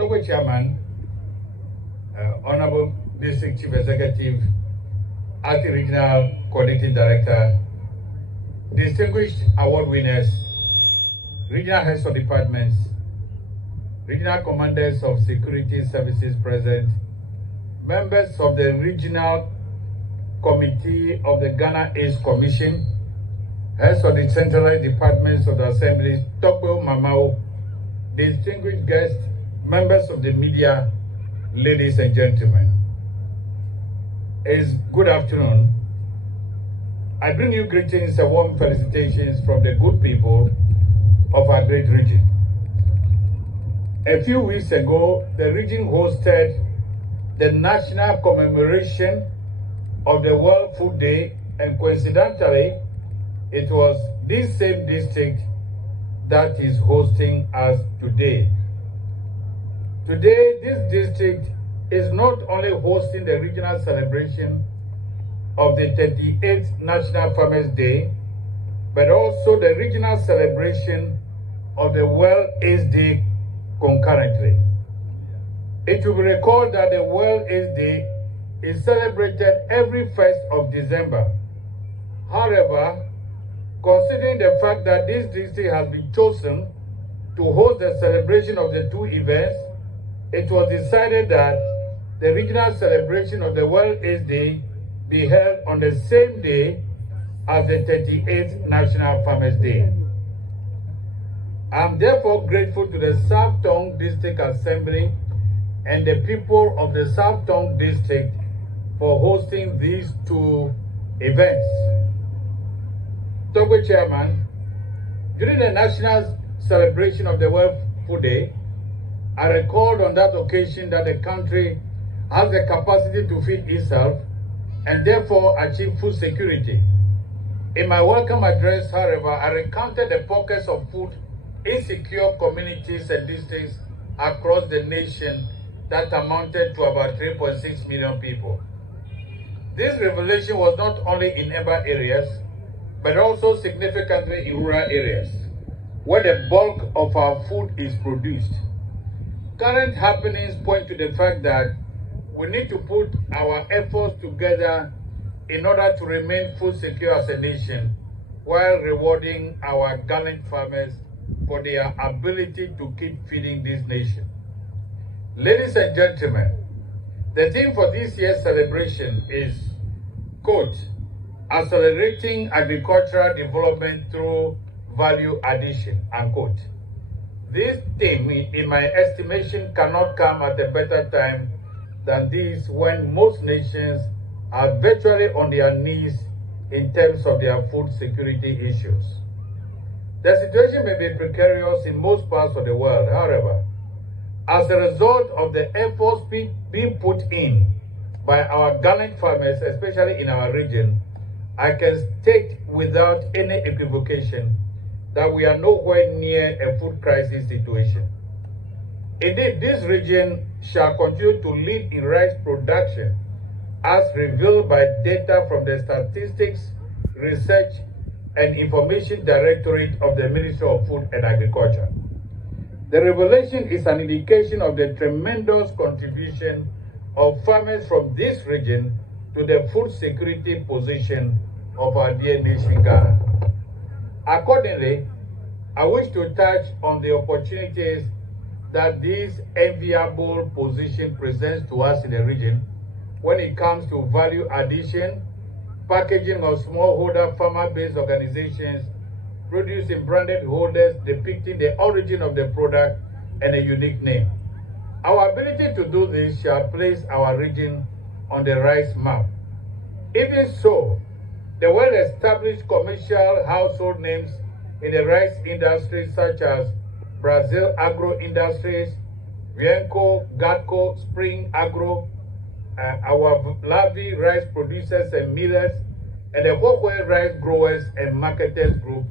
Togo Chairman, Honorable District Chief Executive, Acting Regional Coordinating Director, distinguished award winners, regional heads of departments, regional commanders of security services present, members of the Regional Committee of the Ghana AIDS Commission, heads of the centralized departments of the Assembly, Tokyo Mamao, distinguished guests, members of the media, ladies and gentlemen. It's good afternoon. I bring you greetings and warm felicitations from the good people of our great region. A few weeks ago, the region hosted the national commemoration of the World Food Day, and coincidentally, it was this same district that is hosting us today. Today, this district is not only hosting the regional celebration of the 38th National Farmers Day, but also the regional celebration of the World AIDS Day concurrently. It will be recalled that the World AIDS Day is celebrated every 1st of December. However, considering the fact that this district has been chosen to host the celebration of the two events, it was decided that the regional celebration of the World AIDS Day be held on the same day as the 38th National Farmers Day. I am therefore grateful to the South Tongue District Assembly and the people of the South Tongue District for hosting these two events. Togo Chairman, during the national celebration of the World Food Day, I recalled on that occasion that the country has the capacity to feed itself and therefore achieve food security. In my welcome address, however, I recounted the pockets of food insecure communities and districts across the nation that amounted to about 3.6 million people. This revelation was not only in urban areas, but also significantly in rural areas, where the bulk of our food is produced. Current happenings point to the fact that we need to put our efforts together in order to remain food secure as a nation, while rewarding our gallant farmers for their ability to keep feeding this nation. Ladies and gentlemen, the theme for this year's celebration is, quote, accelerating agricultural development through value addition, unquote. This theme, in my estimation, cannot come at a better time than this, when most nations are virtually on their knees in terms of their food security issues. The situation may be precarious in most parts of the world. However, as a result of the efforts being put in by our gallant farmers, especially in our region, I can state without any equivocation that we are nowhere near a food crisis situation. Indeed, this region shall continue to lead in rice production, as revealed by data from the Statistics, Research and Information Directorate of the Ministry of Food and Agriculture. The revelation is an indication of the tremendous contribution of farmers from this region to the food security position of our dear nation Ghana. Accordingly, I wish to touch on the opportunities that this enviable position presents to us in the region when it comes to value addition, packaging of smallholder farmer-based organizations, producing branded holders depicting the origin of the product and a unique name. Our ability to do this shall place our region on the rice map. Even so, the well-established commercial household names in the rice industry, such as Brazil Agro Industries, Vienco, Gatco, Spring Agro, our Lavi rice producers and millers, and the Hokwe rice growers and marketers group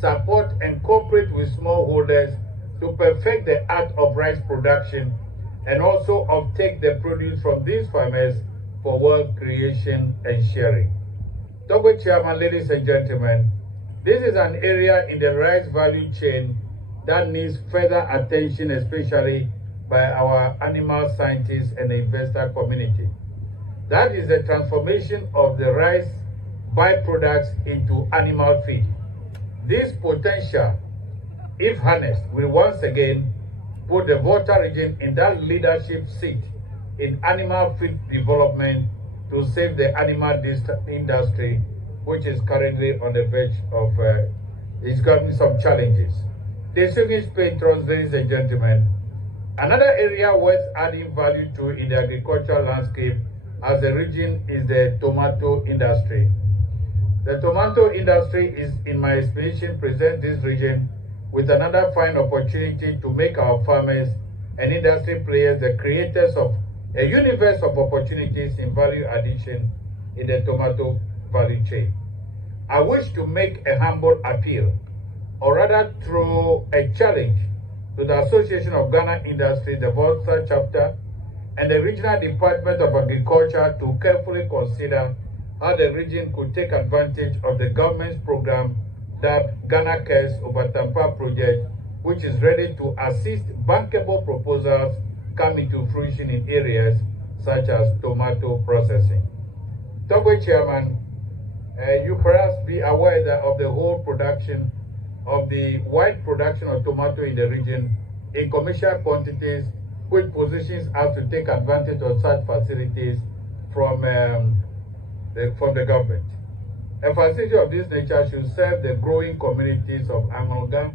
support and cooperate with smallholders to perfect the art of rice production and also uptake the produce from these farmers for wealth creation and sharing. Togo Chairman, ladies and gentlemen, this is an area in the rice value chain that needs further attention, especially by our animal scientists and the investor community. That is the transformation of the rice byproducts into animal feed. This potential, if harnessed, will once again put the Volta region in that leadership seat in animal feed development to save the animal industry, which is currently on the verge of it's got some challenges. Distinguished patrons, ladies and gentlemen, another area worth adding value to in the agricultural landscape as a region is the tomato industry. The tomato industry is, in my estimation, presents this region with another fine opportunity to make our farmers and industry players the creators of a universe of opportunities in value addition in the tomato value chain. I wish to make a humble appeal, or rather throw a challenge to the Association of Ghana Industry, the Volta chapter, and the Regional Department of Agriculture to carefully consider how the region could take advantage of the government's program that Ghana Cares Over Tampa project, which is ready to assist bankable proposals come into fruition in areas such as tomato processing. Togo Chairman, you perhaps be aware that of the whole production of the wide production of tomato in the region in commercial quantities, which positions us to take advantage of such facilities from the government. A facility of this nature should serve the growing communities of Amalga,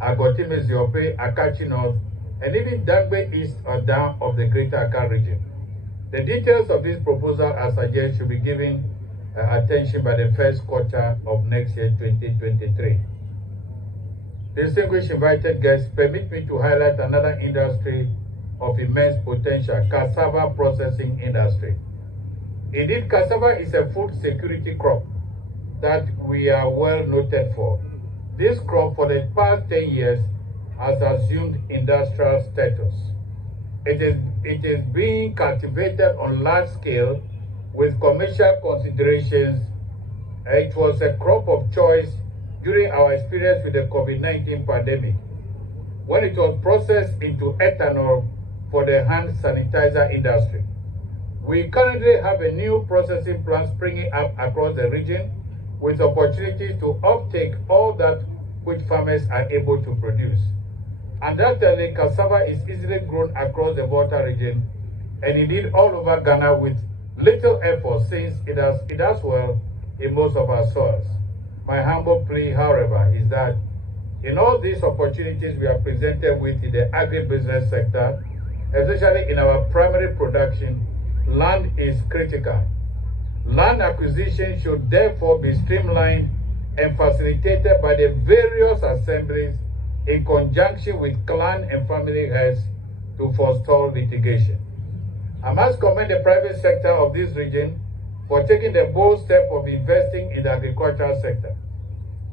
Agotime Ziope, Akachi North, and even Dagbe East or down of the Greater Accra region. The details of this proposal, I suggest, should be given attention by the first quarter of next year, 2023. Distinguished invited guests, permit me to highlight another industry of immense potential, cassava processing industry. Indeed, cassava is a food security crop that we are well noted for. This crop for the past 10 years has assumed industrial status. It is being cultivated on large scale with commercial considerations. It was a crop of choice during our experience with the COVID-19 pandemic, when it was processed into ethanol for the hand sanitizer industry. We currently have a new processing plant springing up across the region with opportunities to uptake all that which farmers are able to produce. Undoubtedly, cassava is easily grown across the Volta region and indeed all over Ghana with little effort, since it does well in most of our soils. My humble plea, however, is that in all these opportunities we are presented with in the agribusiness sector, especially in our primary production, land is critical. Land acquisition should therefore be streamlined and facilitated by the various assemblies in conjunction with clan and family heads to forestall litigation. I must commend the private sector of this region for taking the bold step of investing in the agricultural sector.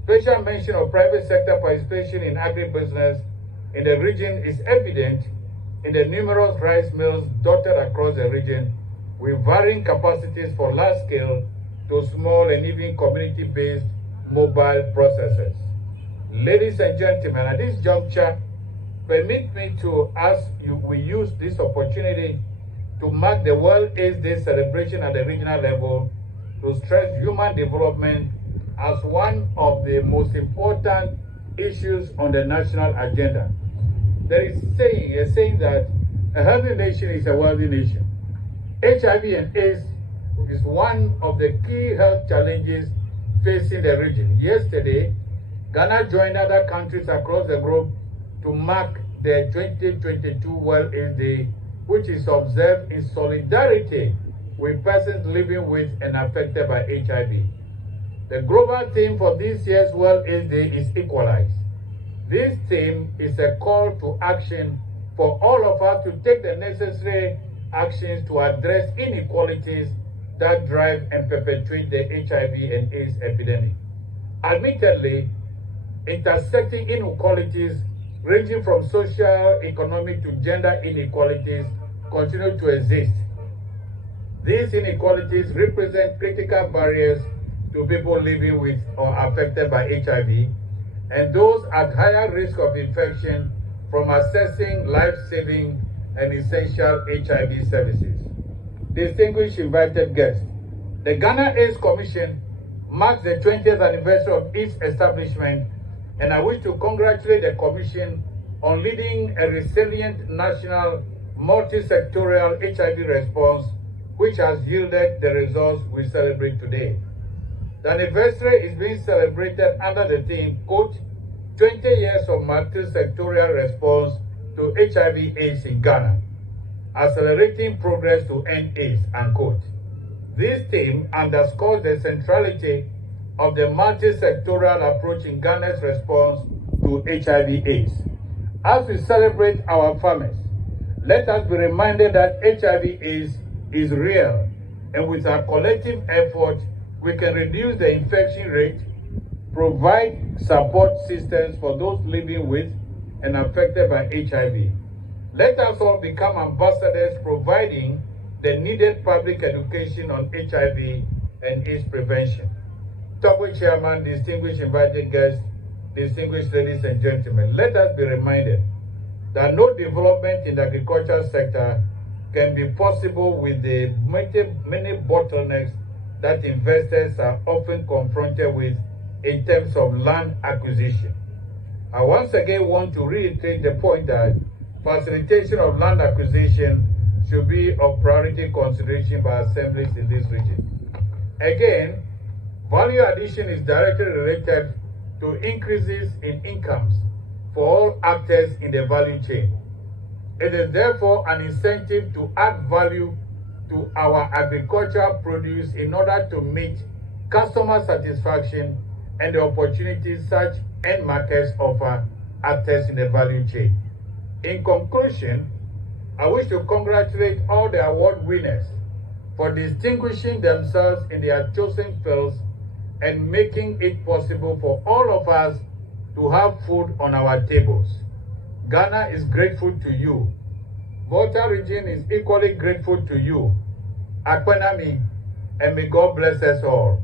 Special mention of private sector participation in agribusiness in the region is evident in the numerous rice mills dotted across the region with varying capacities for large-scale to small and even community-based mobile processors. Ladies and gentlemen, at this juncture, permit me to ask you, we use this opportunity to mark the World AIDS Day celebration at the regional level to stress human development as one of the most important issues on the national agenda. There is a saying that a healthy nation is a wealthy nation. HIV and AIDS is one of the key health challenges facing the region. Yesterday, Ghana joined other countries across the globe to mark the 2022 World AIDS Day, which is observed in solidarity with persons living with and affected by HIV. The global theme for this year's World AIDS Day is Equalize. This theme is a call to action for all of us to take the necessary actions to address inequalities that drive and perpetuate the HIV and AIDS epidemic. Admittedly, intersecting inequalities ranging from social, economic to gender inequalities continue to exist. These inequalities represent critical barriers to people living with or affected by HIV and those at higher risk of infection from accessing life-saving and essential HIV services. Distinguished invited guests, the Ghana AIDS Commission marks the 20th anniversary of its establishment, and I wish to congratulate the Commission on leading a resilient national multi-sectorial HIV response which has yielded the results we celebrate today. The anniversary is being celebrated under the theme, quote, 20 years of multi-sectorial response to HIV/AIDS in Ghana, accelerating progress to end AIDS, unquote. This theme underscores the centrality of the multi-sectorial approach in Ghana's response to HIV/AIDS. As we celebrate our farmers, let us be reminded that HIV/AIDS is real, and with our collective effort, we can reduce the infection rate, provide support systems for those living with and affected by HIV. Let us all become ambassadors providing the needed public education on HIV and AIDS prevention. Topic Chairman, distinguished invited guests, distinguished ladies and gentlemen, let us be reminded that no development in the agricultural sector can be possible with the many bottlenecks that investors are often confronted with in terms of land acquisition. I once again want to reiterate the point that facilitation of land acquisition should be of priority consideration by assemblies in this region. Again, value addition is directly related to increases in incomes for all actors in the value chain. It is therefore an incentive to add value to our agricultural produce in order to meet customer satisfaction and the opportunities such end markets offer actors in the value chain. In conclusion, I wish to congratulate all the award winners for distinguishing themselves in their chosen fields and making it possible for all of us to have food on our tables. Ghana is grateful to you. Volta region is equally grateful to you. Akpanami, and may God bless us all.